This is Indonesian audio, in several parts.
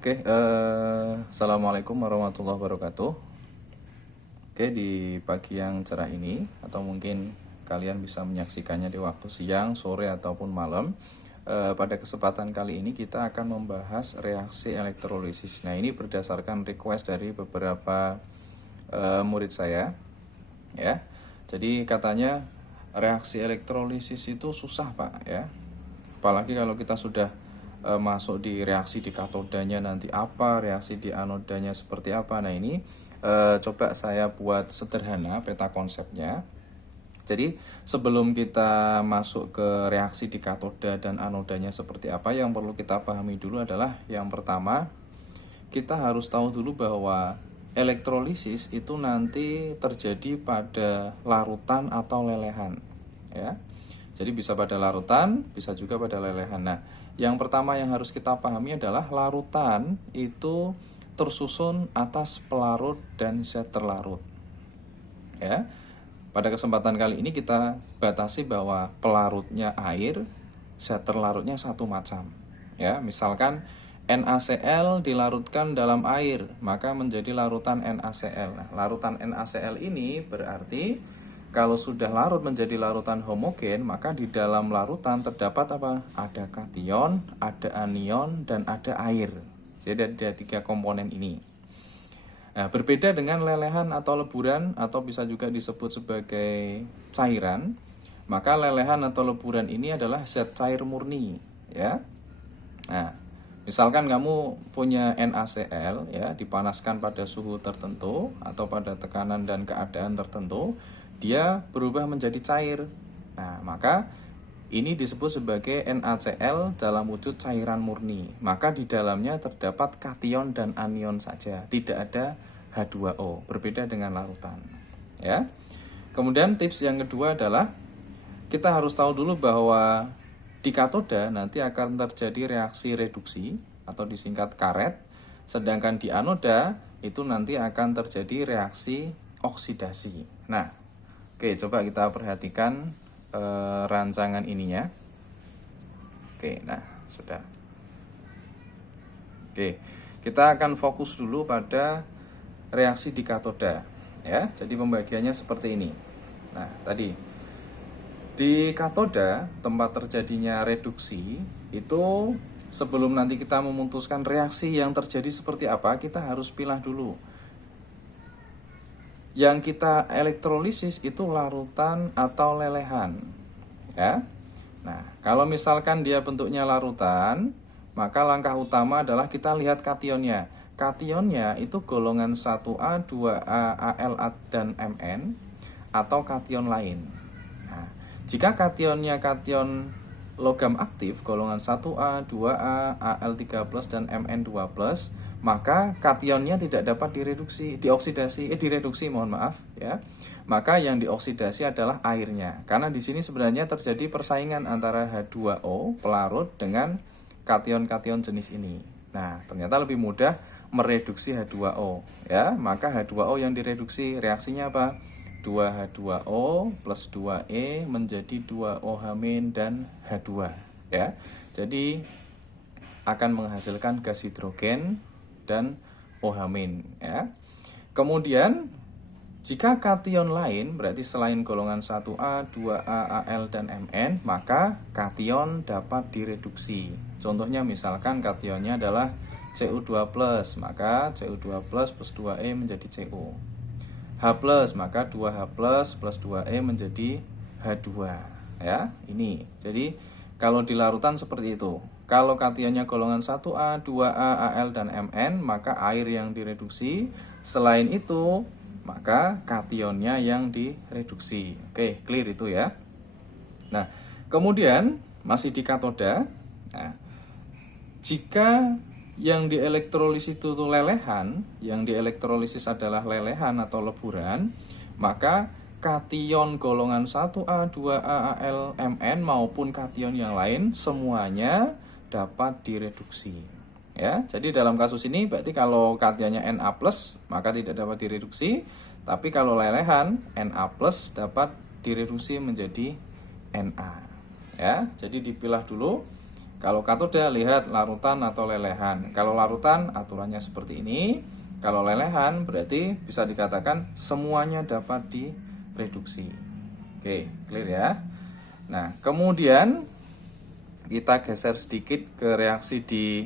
Assalamualaikum warahmatullahi wabarakatuh. Di pagi yang cerah ini, atau mungkin kalian bisa menyaksikannya di waktu siang, sore, ataupun malam. Pada kesempatan kali ini kita akan membahas reaksi elektrolisis. Nah, ini berdasarkan request dari beberapa murid saya, ya. Jadi katanya reaksi elektrolisis itu susah, Pak, ya. Apalagi kalau kita sudah masuk di reaksi di katodanya nanti apa, reaksi di anodanya seperti apa. Nah, ini coba saya buat sederhana peta konsepnya. Jadi sebelum kita masuk ke reaksi di katoda dan anodanya seperti apa, yang perlu kita pahami dulu adalah yang pertama, kita harus tahu dulu bahwa elektrolisis itu nanti terjadi pada larutan atau lelehan, ya. Jadi bisa pada larutan, bisa juga pada lelehan. Nah, yang pertama yang harus kita pahami adalah larutan itu tersusun atas pelarut dan zat terlarut. Ya. Pada kesempatan kali ini kita batasi bahwa pelarutnya air, zat terlarutnya satu macam. Ya, misalkan NaCl dilarutkan dalam air, maka menjadi larutan NaCl. Nah, larutan NaCl ini berarti kalau sudah larut menjadi larutan homogen, maka di dalam larutan terdapat apa? Ada kation, ada anion, dan ada air. Jadi ada 3 komponen ini. Nah, berbeda dengan lelehan atau leburan, atau bisa juga disebut sebagai cairan, maka lelehan atau leburan ini adalah zat cair murni, ya. Nah, misalkan kamu punya NaCl, ya, dipanaskan pada suhu tertentu atau pada tekanan dan keadaan tertentu, dia berubah menjadi cair. Nah, maka ini disebut sebagai NaCl dalam wujud cairan murni. Maka di dalamnya terdapat kation dan anion saja, tidak ada H2O, berbeda dengan larutan. Ya. Kemudian tips yang kedua adalah kita harus tahu dulu bahwa di katoda nanti akan terjadi reaksi reduksi atau disingkat karet, sedangkan di anoda itu nanti akan terjadi reaksi oksidasi. Nah, oke, coba kita perhatikan rancangan ininya. Oke, nah sudah. Oke, kita akan fokus dulu pada reaksi di katoda, ya. Jadi pembagiannya seperti ini. Nah, tadi di katoda tempat terjadinya reduksi itu sebelum nanti kita memutuskan reaksi yang terjadi seperti apa, kita harus pilah dulu. Yang kita elektrolisis itu larutan atau lelehan, ya. Nah, kalau misalkan dia bentuknya larutan, maka langkah utama adalah kita lihat kationnya. Kationnya itu golongan 1A, 2A, Al dan Mn atau kation lain. Nah, jika kationnya kation logam aktif golongan 1A, 2A, Al3+ dan Mn2+, maka kationnya tidak dapat direduksi, mohon maaf, ya. Maka yang dioksidasi adalah airnya. Karena di sini sebenarnya terjadi persaingan antara H2O pelarut dengan kation-kation jenis ini. Nah, ternyata lebih mudah mereduksi H2O, ya. Maka H2O yang direduksi reaksinya apa? 2H2O plus 2E menjadi 2OH- dan H2, ya. Jadi akan menghasilkan gas hidrogen dan OH-, ya. Kemudian jika kation lain berarti selain golongan 1A, 2A, Al dan Mn, maka kation dapat direduksi. Contohnya misalkan kationnya adalah Cu2+, maka Cu2+ plus 2E menjadi Cu. H+, maka 2H+ plus 2E menjadi H2, ya. Ini. Jadi kalau di larutan seperti itu. Kalau kationnya golongan 1A, 2A, Al dan Mn, maka air yang direduksi. Selain itu, maka kationnya yang direduksi. Oke, clear itu ya. Nah, kemudian masih di katoda. Nah, jika yang dielektrolisis itu lelehan, yang dielektrolisis adalah lelehan atau leburan, maka kation golongan 1A, 2A, Al, Mn maupun kation yang lain semuanya dapat direduksi, ya. Jadi dalam kasus ini berarti kalau kationnya Na+, maka tidak dapat direduksi, tapi kalau lelehan Na+ dapat direduksi menjadi Na, ya. Jadi dipilah dulu Kalau katoda lihat larutan atau lelehan. Kalau larutan aturannya seperti ini. Kalau lelehan berarti bisa dikatakan semuanya dapat direduksi. Oke, clear ya. Nah, kemudian kita geser sedikit ke reaksi di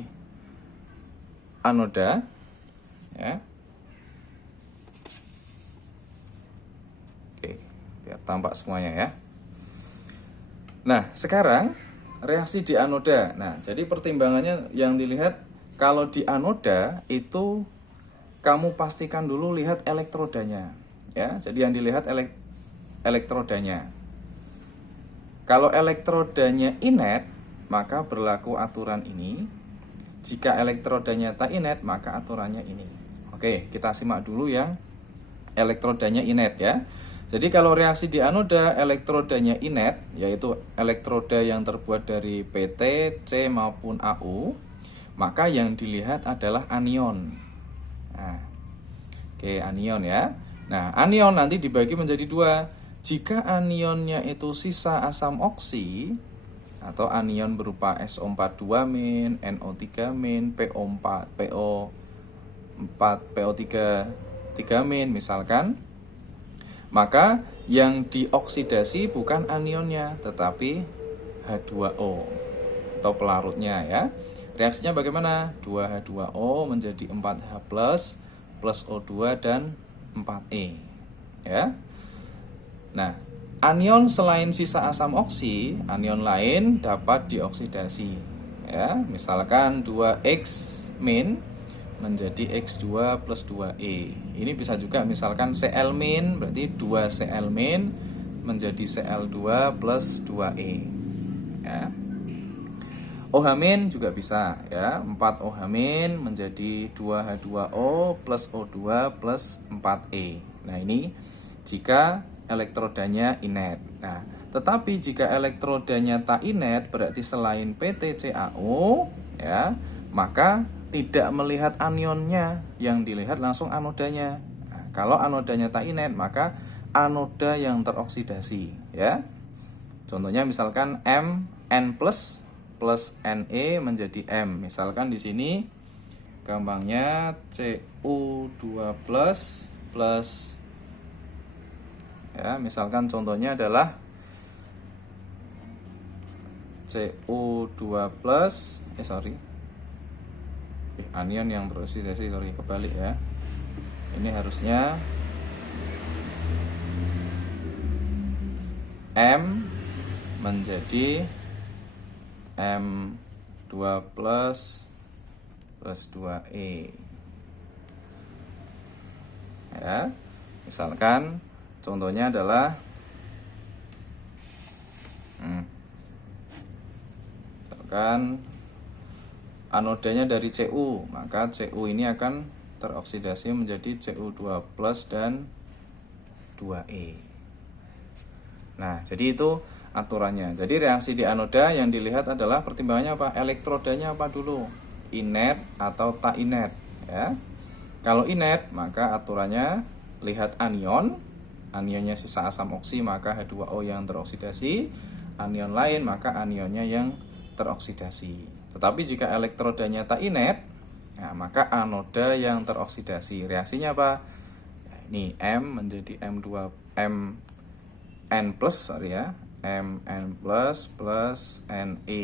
anoda ya. Oke, biar tampak semuanya ya. Nah, sekarang reaksi di anoda. Nah, jadi pertimbangannya yang dilihat kalau di anoda itu kamu pastikan dulu lihat elektrodanya ya. Jadi yang dilihat elektrodanya. Kalau elektrodanya inet, maka berlaku aturan ini. Jika elektrodanya tak inet, maka aturannya ini. Oke, kita simak dulu yang elektrodanya inet ya. Jadi kalau reaksi di anoda elektrodanya inet, yaitu elektroda yang terbuat dari PT, C maupun AU, maka yang dilihat adalah anion. Nah, oke, anion ya. Nah, anion nanti dibagi menjadi dua. Jika anionnya itu sisa asam oksi atau anion berupa SO42-, NO3-, PO4, PO4, PO3, 3- misalkan, maka yang dioksidasi bukan anionnya tetapi H2O atau pelarutnya ya. Reaksinya bagaimana? 2H2O menjadi 4H+ plus O2 dan 4E ya. Nah, anion selain sisa asam oksi, anion lain dapat dioksidasi ya. Misalkan 2X- menjadi X2 plus 2E. Ini bisa juga misalkan Cl- berarti 2Cl- menjadi Cl2 plus 2E ya. OH- juga bisa ya. 4OH- menjadi 2H2O plus O2 plus 4E. Nah, ini jika elektrodanya inet. Nah, tetapi jika elektrodanya tak inet berarti selain PTCAO ya, maka tidak melihat anionnya, yang dilihat langsung anodanya. Nah, kalau anodanya tak inet maka anoda yang teroksidasi ya. Contohnya misalkan Mn plus Ne menjadi M. Misalkan di sini gampangnya Cu2 plus ya, misalkan contohnya adalah Cu2 plus anion yang teroksidasi, kebalik ya. Ini harusnya M menjadi M2 plus 2E ya. Misalkan contohnya adalah misalkan anodanya dari Cu, maka Cu ini akan teroksidasi menjadi Cu2 plus dan 2E. Nah, jadi itu aturannya. Jadi reaksi di anoda yang dilihat adalah pertimbangannya apa? Elektrodanya apa dulu? Inet atau tak inet ya. Kalau inet maka aturannya lihat anion. Anionnya sisa asam oksi maka H2O yang teroksidasi. Anion lain maka anionnya yang teroksidasi. Tetapi jika elektrodanya tak inet, nah, maka anoda yang teroksidasi. Reaksinya apa? Ini M menjadi Mn plus Mn plus Ne.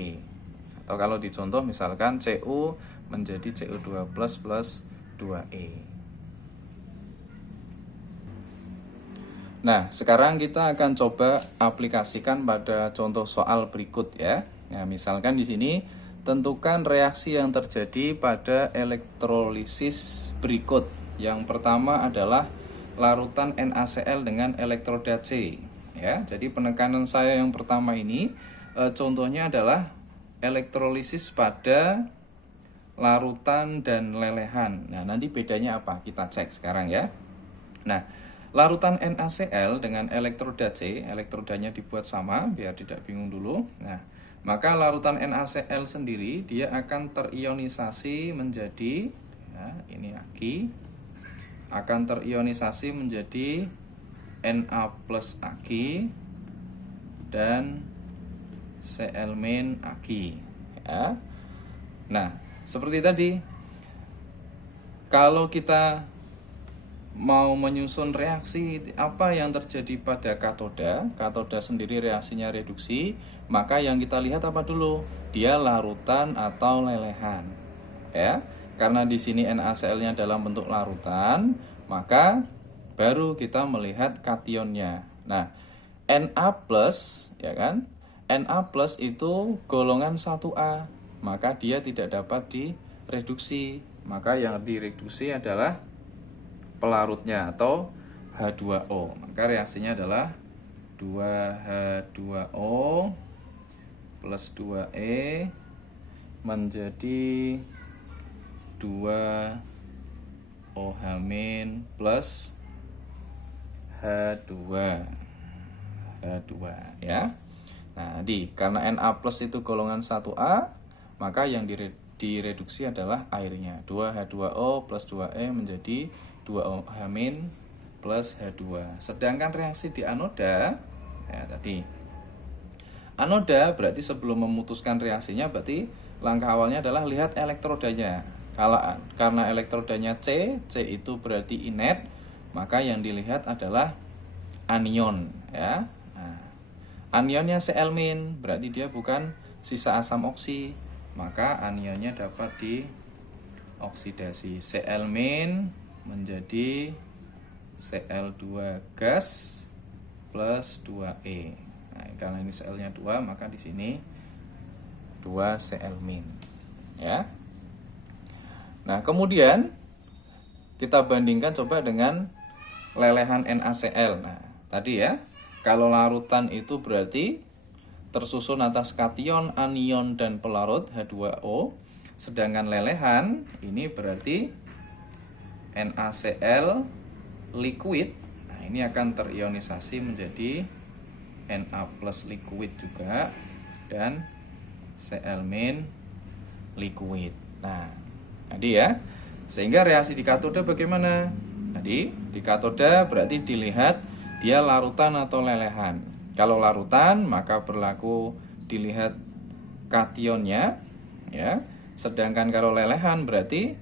Atau kalau dicontoh misalkan Cu menjadi Cu2 plus 2E. Nah, sekarang kita akan coba aplikasikan pada contoh soal berikut ya. Nah, misalkan di sini tentukan reaksi yang terjadi pada elektrolisis berikut. Yang pertama adalah larutan NaCl dengan elektroda C. Ya, jadi penekanan saya yang pertama ini contohnya adalah elektrolisis pada larutan dan lelehan. Nah, nanti bedanya apa? Kita cek sekarang ya. Nah, larutan NaCl dengan elektroda C, elektrodanya dibuat sama biar tidak bingung dulu. Nah, maka larutan NaCl sendiri dia akan terionisasi menjadi ya, ini Ag, akan terionisasi menjadi Na plus Ag dan Cl- Ag ya. Nah, seperti tadi, kalau kita mau menyusun reaksi apa yang terjadi pada katoda sendiri reaksinya reduksi, maka yang kita lihat apa dulu? Dia larutan atau lelehan. Ya. Karena di sini NaCl-nya dalam bentuk larutan, maka baru kita melihat kationnya. Nah, Na+, ya kan? Na+ itu golongan 1A, maka dia tidak dapat direduksi. Maka yang direduksi adalah pelarutnya atau H2O. Maka reaksinya adalah 2H2O plus 2E menjadi 2OH- plus H2 ya. Nah, karena Na+ itu golongan 1A, maka yang direduksi adalah airnya. 2H2O plus 2E menjadi 2OH- plus H2. Sedangkan reaksi di anoda, ya tadi. Anoda berarti sebelum memutuskan reaksinya, berarti langkah awalnya adalah lihat elektrodanya. Karena elektrodanya C itu berarti inet, maka yang dilihat adalah anion, ya. Nah, anionnya Cl-, berarti dia bukan sisa asam oksi, maka anionnya dapat dioksidasi. Cl- menjadi Cl2 gas plus 2E. Nah, karena ini Cl-nya 2, maka di sini 2 Cl-, ya. Nah, kemudian kita bandingkan coba dengan lelehan NaCl. Nah, tadi ya, kalau larutan itu berarti tersusun atas kation, anion, dan pelarut H2O. Sedangkan lelehan ini berarti NaCl liquid. Nah, ini akan terionisasi menjadi Na+ liquid juga dan Cl- liquid. Nah, tadi ya. Sehingga reaksi di katoda bagaimana? Tadi di katoda berarti dilihat dia larutan atau lelehan. Kalau larutan maka berlaku dilihat kationnya, ya. Sedangkan kalau lelehan berarti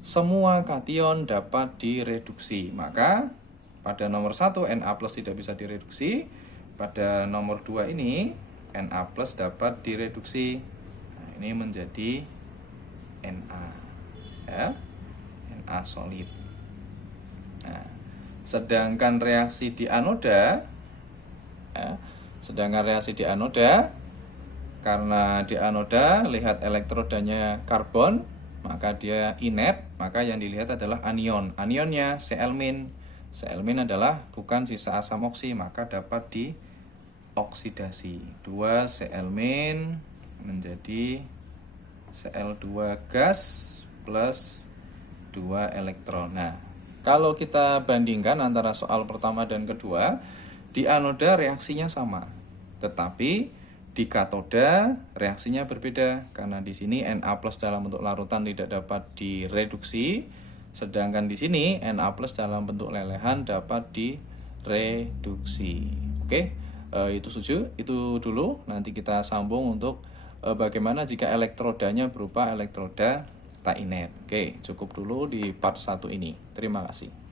semua kation dapat direduksi. Maka pada nomor 1 Na+ tidak bisa direduksi. Pada nomor 2 ini Na+ dapat direduksi. Nah, ini menjadi Na, ya. Na solid. Nah, sedangkan reaksi di anoda, ya, karena di anoda lihat elektrodanya karbon, maka dia inet, maka yang dilihat adalah anion. Anionnya Cl-. Cl- adalah bukan sisa asam oksi, maka dapat dioksidasi. 2 Cl- menjadi Cl2 gas plus 2 elektron. Nah, kalau kita bandingkan antara soal pertama dan kedua, di anoda reaksinya sama, tetapi di katoda reaksinya berbeda karena di sini Na+ dalam bentuk larutan tidak dapat direduksi, sedangkan di sini Na+ dalam bentuk lelehan dapat direduksi. Oke, itu dulu. Nanti kita sambung untuk bagaimana jika elektrodanya berupa elektroda tak inet. Oke, cukup dulu di part 1 ini. Terima kasih.